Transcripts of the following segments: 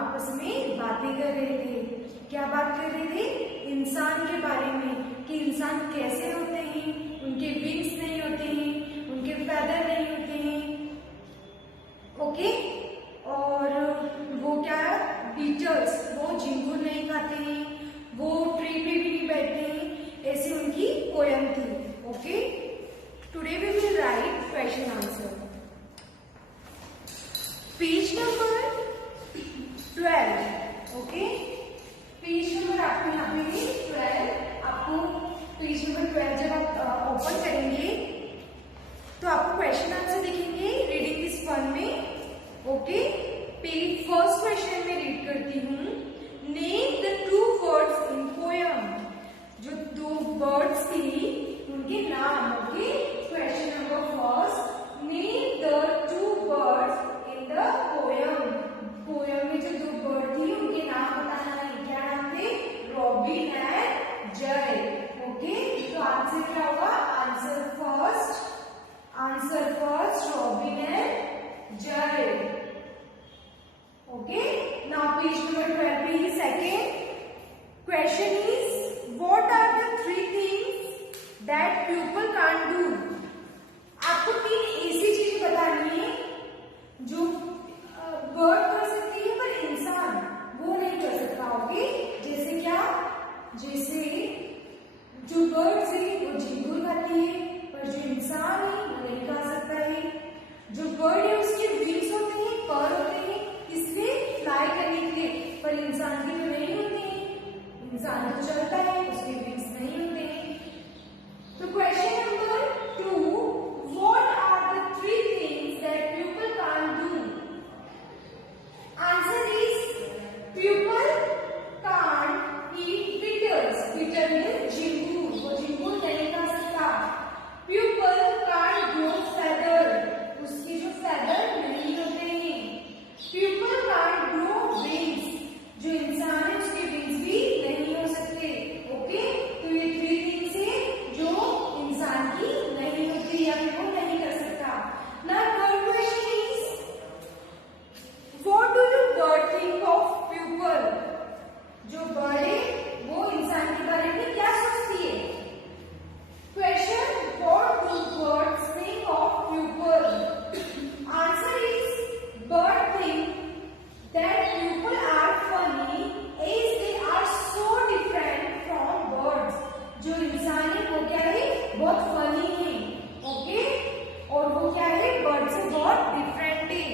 आपस में बातें कर रहे थे। क्या बात कर रहे थे? इंसान के बारे में, कि इंसान कैसे होते हैं, उनके विंग्स नहीं होते हैं, उनके फैदर नहीं होते हैं, ओके। और वो क्या है, बीटल्स, वो झिंगुर नहीं खाते हैं, वो ट्री पे भी नहीं बैठते हैं, ऐसी उनकी पोयम थी, okay. Today we will write question answer. Page number 12, okay. Page number आपको यहाँ पे 12, आपको पेज नंबर 12 जब आप ओपन करेंगे तो आपको क्वेश्चन आंसर दिखेंगे रीडिंग दिस वन में, ओके। पेज फर्स्ट क्वेश्चन में रीड करती हूँ। Name the two words in poem. जो दो वर्ड्स थी उनके नाम, okay. Question number first, name the two words in the poem. Poem में जो दो वर्ड थी उनके नाम बताना है। क्या नाम थे? Robin and Jay, okay. तो आंसर क्या होगा? Answer first Robin and Jay, okay. Now page number 12 पे second question is, what are the three things that people can't do. आपको तीन ऐसी चीज बतानी है जो बर्ड कर सकती है पर इंसान वो नहीं कर सकता, ओके। जैसे क्या? जैसे जो बर्ड है वो झिंगुर खाती है पर जो इंसान है वो नहीं खा सकता है। जो बर्ड है उसके विंग्स होते हैं, पर होते हैं इसलिए फ्लाई करने के लिए, पर इंसान के तो नहीं होते हैं। इंसान तो चलता है, उसके विंग्स नहीं होते हैं। तो question number 2, what are the three things that people can't do. Answer is, people can't eat beetles. Beetle means झिंगुर, वो झिंगुर नहीं खा सकता। People can't grow feather, उसके जो feather नहीं होते हैं। People can't grow wings, जो इंसान है उसके wings भी नहीं हो सकते, ओके। तो ये थ्री थिंग्स है जो इंसान की नहीं होती या फिर वो नहीं कर सकता। Now third question is, What do you bird think of pupil? जो बर्ड है वो इंसान के बारे में क्या सोचती है? Question, what do birds think of pupil? Answer is, bird think that pupil are funny as they are so different from birds. जो इंसान है वो क्या है? बहुत फनी है, ओके। और वो क्या है? बर्ड से बहुत डिफरेंट है।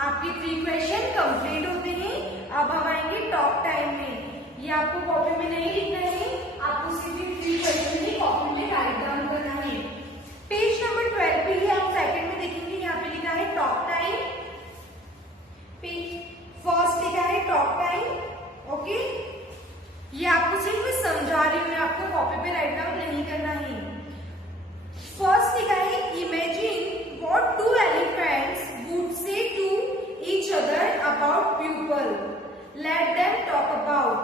आपके 3 क्वेश्चन कंप्लीट होते हैं। अब हम आएंगे टॉक टाइम में। ये आपको कॉपी में नहीं लिखना है, आपको सिर्फ 3 क्वेश्चन ही कॉपी में राइट डाउन करना है। पेज नंबर 12 पे ही आप सेकंड में देखेंगे, यहाँ पे लिखा है टॉक टाइम। पेज फर्स्ट लिखा है टॉक टाइम, ओके। ये आपको सिर्फ मैं समझा रही हूँ, आपको कॉपी पे राइट डाउन नहीं करना है। फर्स्ट लिखा है, imagine what 2 elephants would say to each other about pupil. Let them talk about.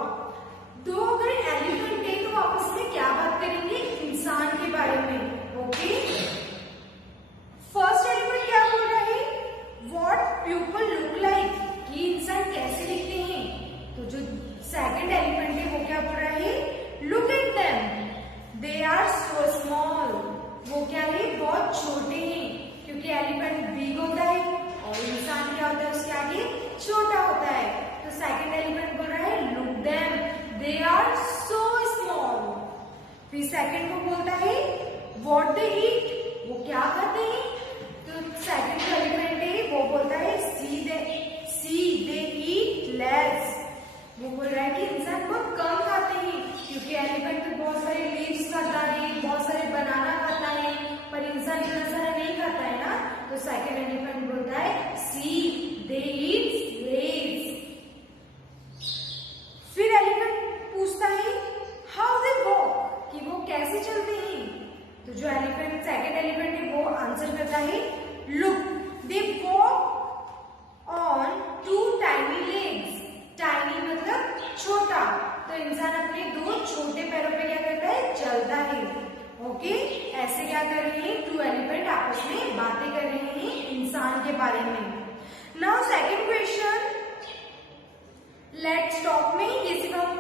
2 अगर एलिफेंट है तो आपस में क्या बात करेंगे? इंसान के बारे में, ओके। फर्स्ट एलिफेंट क्या बोल रहा है? What pupil look like, कि इंसान कैसे दिखते हैं। तो जो सेकंड एलिफेंट है वो क्या बोल रहा है? Look at them, they are so small. वो क्या है? बहुत छोटे हैं, क्योंकि एलिफेंट बिग होता है और इंसान क्या होता है उसके आगे? छोटा होता है। तो सेकंड एलिफेंट बोल रहा है look them, they are so small. फिर सेकंड को बोलता है व्हाट दे ईट, वो क्या खाते हैं। तो सेकंड जो एलिफेंट है वो बोलता है सी दे ईट लेस। वो बोल रहा है कि इंसान बहुत कम खाते हैं, क्योंकि एलिफेंट तो बहुत सारे लीव्स खाता है, बहुत सारे बनाना खाता है, पर इंसान इतना सारा नहीं खाता है ना। तो सेकंड एलिफेंट बोलता है सी दे ईट लेस। फिर एलिफेंट पूछता है हाउ दे वॉक, कि वो कैसे चलते हैं। तो जो एलिफेंट सेकंड एलिफेंट है वो आंसर करता है look they walk on 2 tiny legs। Tiny मतलब छोटा, तो इंसान अपने 2 छोटे पैरों पे क्या करता है? चलता है, ओके। ऐसे क्या कर रहे हैं? 2 एलिफेंट आपस में बातें कर रहे हैं इंसान के बारे में। Now second question, let's talk में ये सिर्फ हम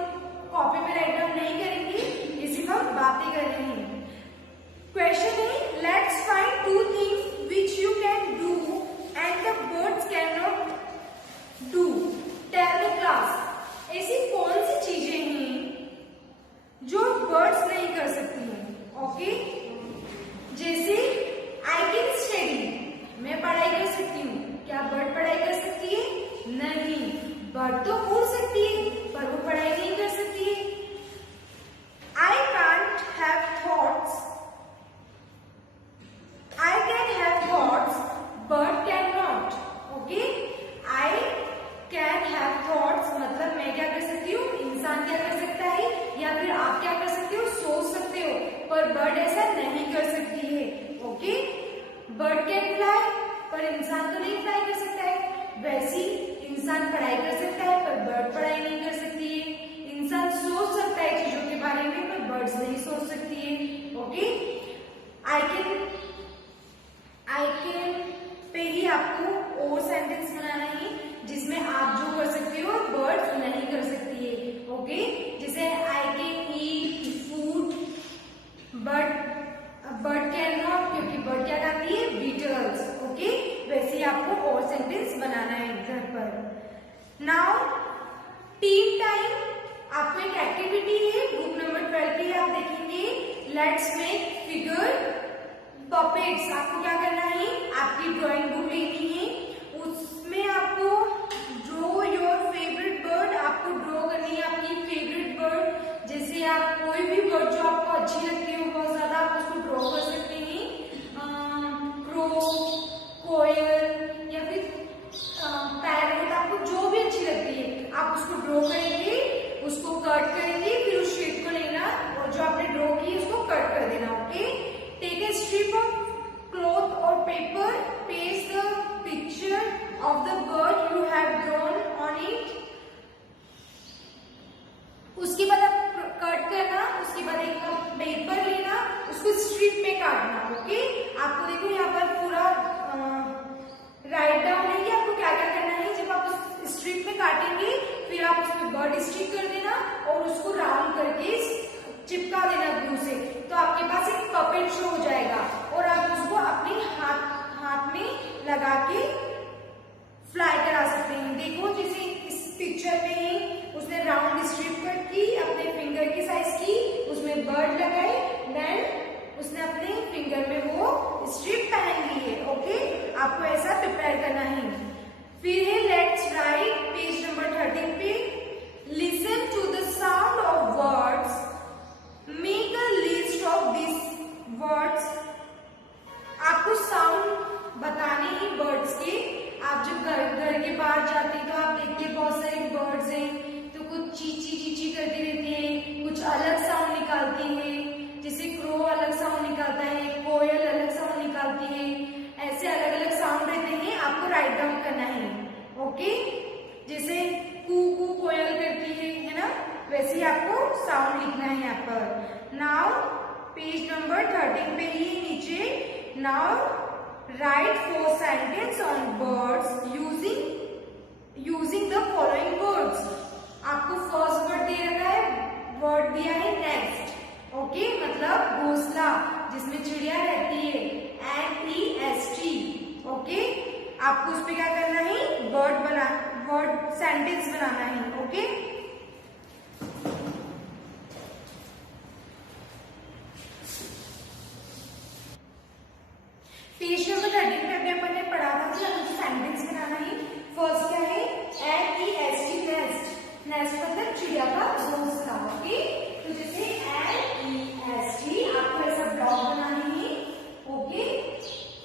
कॉपी में राइट डाउन नहीं करेंगे, ये सिर्फ हम बातें कर रहे हैं। क्वेश्चन है let's find two things which you can do and the birds cannot do tell. The द क्लास। ऐसी कौन सी चीजें हैं जो बर्ड्स नहीं कर सकती हैं? ओके, जैसे आई कैन स्टडी, मैं पढ़ाई कर सकती हूँ। क्या बर्ड पढ़ाई कर सकती है? नहीं। बर्ड तो उड़ सकती है पर वो पढ़ाई नहीं कर सकती है। I can't have thoughts, I can have thoughts, bird can not. Okay, I can have thoughts मतलब मैं क्या कर सकती हूँ, इंसान क्या कर सकता है, या फिर आप क्या कर सकते हो, सोच सकते हो, पर बर्ड ऐसा नहीं कर सकती है। ओके, बर्ड कैन फ्लाई पर इंसान तो नहीं फ्लाई कर सकता है। वैसी इंसान पढ़ाई कर सकता है पर बर्ड पढ़ाई नहीं कर सकती है। इंसान सोच सकता है चीजों के बारे में पर बर्ड्स नहीं सोच सकती है। ओके, आई कैन पे ही आपको और सेंटेंस बनाना है जिसमें आप जो कर सकते हो बर्ड्स नहीं कर सकती है। ओके, जैसे I can eat food but bird can not, क्योंकि बर्ड क्या खाती है, बीटल्स। ओके, वैसे ही आपको और सेंटेंस बनाना है घर पर। नाउ टीम टाइम, आपको एक एक्टिविटी है, बुक नंबर 12 पे आप देखेंगे लेट्स मेक फिगर पपेट्स। आपको क्या करना है, आपकी ड्राइंग बुक लेनी है, उसमें आपको ड्रॉ योर फेवरेट बर्ड, आपको ड्रॉ करनी है आपकी फेवरेट बर्ड। जैसे आप कोई भी बर्ड जो आपको अच्छी लगती है बहुत ज्यादा, आप उसको ड्रॉ कर सकते हैं। क्रो, कोयल या फिर पैरट, आपको जो भी अच्छी लगती है आप उसको ड्रॉ करेंगे, उसको कट करेंगे, फिर उस शेप को लेना और जो आपने ड्रॉ की उसको कट कर देना। Okay, take a strip of cloth और paper, paste the picture of the bird you have drawn on it. उसके बाद आप कट करना, उसके बाद एक पेपर लेना, उसको स्ट्रिप में काटना। ओके, आपको देखो यहाँ पर पूरा राइट डाउन है कि आपको क्या क्या करना है। जब आप उस स्ट्रिप में काटेंगे फिर आप उसमें बर्ड स्टिक कर देना और उसको राउंड करके चिपका देना ग्लू से, तो आपके पास एक पपेट शो हो जाएगा और आप उसको अपने हाथ में लगा के फ्लाई करा सकते हैं। देखो जैसे इस पिक्चर में उसने राउंड स्ट्रिप कट की, अपने फिंगर की साइज की, उसमें बर्ड लगाई, देन उसने अपने फिंगर में वो स्ट्रिप पहन ली है। ओके, आपको ऐसा प्रिपेयर करना है। फिर है लेट्स राइट, पेज नंबर 13 पे, listen to the sound of words, make a list of this words. आपको साउंड बताने ही बर्ड्स के। आप जब घर के बाहर जाते हैं तो आप देखते हैं बहुत सारे बर्ड्स हैं, तो कुछ चीची चीची करती रहती है, कुछ अलग साउंड निकालती है, जैसे क्रो अलग साउंड निकालता है, कोयल अलग साउंड निकालती है, ऐसे अलग अलग साउंड रहते हैं, आपको राइट डाउन करना है। ओके, जैसे कू कू कोयल करती है ना, वैसे ही आपको साउंड लिखना है यहाँ पर। नाउ पेज नंबर 13 पे ही नीचे, now right 4 sentence on birds using the following words. आपको फर्स्ट वर्ड दे रखा है, वर्ड दिया है नेक्स्ट। ओके, मतलब घोंसला जिसमें चिड़िया रहती है, NEST। ओके, आपको उस पर क्या करना है, वर्ड सेंटेंस बनाना है। ओके, पेज नंबर 13 पे अभी अपन ने पढ़ा था कि हमें सेंटेंस बनाना है। फर्स्ट क्या है, NEST, नेस्ट। नेस्ट मतलब चिड़िया का घोंसला। ओके, तो जैसे NEST आपको ऐसा ब्लॉक बनानी है। ओके,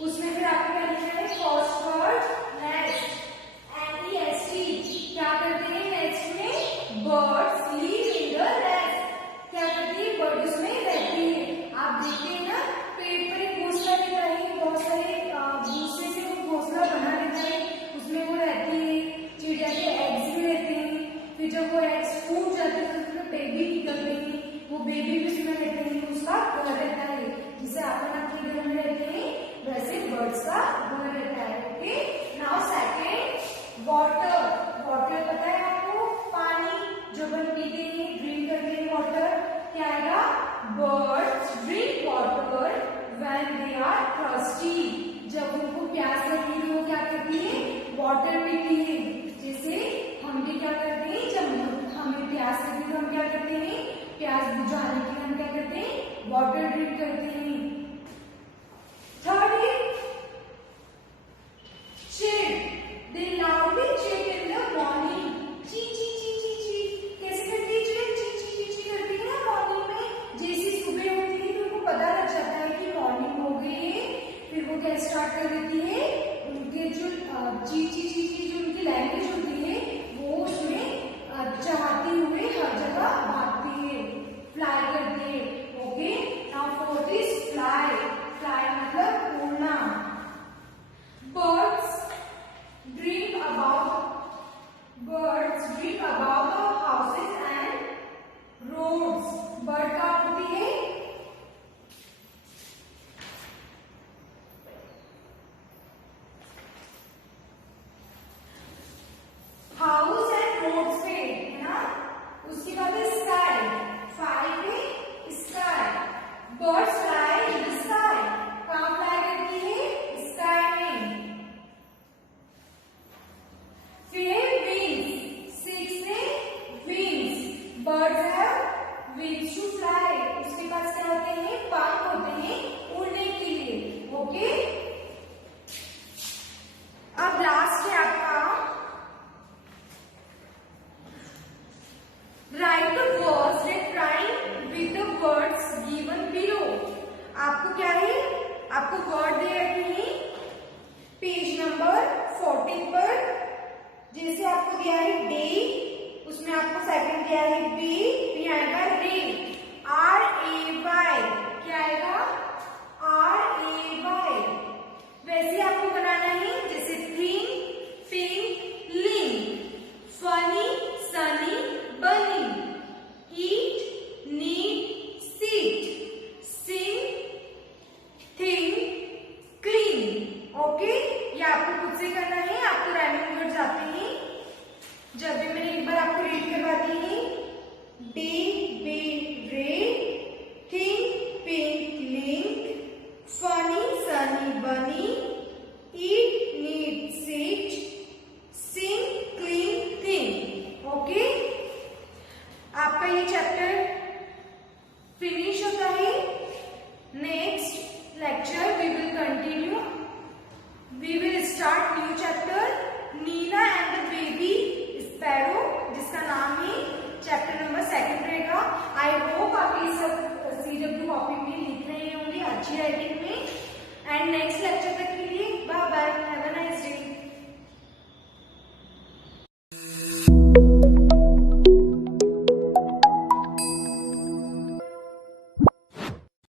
उसमें फिर आपको क्या लिखना है, फर्स्ट वर्ड नेस्ट। NEST क्या करते हैं, नेस्ट में वाटर पिए। जैसे हम भी क्या करते हैं, जब हमें प्यास लगती है तो हम क्या करते हैं, प्यास बुझाने के लिए हम क्या करते हैं, वाटर ड्रिंक करते हैं। थर्ड है chit. They loudly chit in the morning. ची ची ची ची ची। कैसे करती है चिट? ची ची ची ची करती है ना मॉर्निंग में। जैसे सुबह होती है तो उनको पता लग जाता है कि मॉर्निंग हो गई है, फिर वो क्या स्टार्ट कर देती है, उनके जो ची ची ची ची जो उनकी लैंग्वेज होती है वो उसमें चाहती हुए हर जगह भागती है, फ्लाई करती है। Okay, now fourth is fly. Fly मतलब उड़ना। Birds dream about the houses and roads. Bird क्या होती है? हाउस एंड रोड्स पे, है ना। उसके बाद स्काई। फाइव पे sky. Birds fly in the sky. कहाँ फ्लाई करती है? स्काई में। फिर विंग्स। सिक्स है wings. Birds have wings to fly. उसके पास क्या होते हैं? पंख होते हैं उड़ने के लिए। ओके, अब लास्ट है आपका right the words that rhyme with the words given below। आपको क्या है? आपको वर्ड दे रखे हैं पेज नंबर 14 पर। जैसे आपको दिया है डे, उसमें आपको सेकंड दिया है बी, फिर आएगा रे। RAY क्या आएगा? RAY। वैसे आपको बनाना है जैसे think, pink, link, funny, sunny, bunny, eat, need, seat, सिंग, थिंक, क्लीन। ओके, ये आपको खुद से करना है, आपको राइमिंग वर्ड्स आते हैं। जब भी मैं एक बार आपको रीड करवाती हूँ, day, bay, ray, think, pink, link, funny, sunny, bunny, eat, need, seat, sing, clean, think. Okay, आपका ये चैप्टर फिनिश होता है। Next lecture we will continue. We will start new chapter Nina and the baby sparrow, जिसका नाम है chapter number 2 रहेगा। I hope आप ये सब CW कॉपी में लिख रहे होंगे अच्छी राइटिंग में। एंड नेक्स्ट लेक्चर तक के लिए bye bye, have a nice day.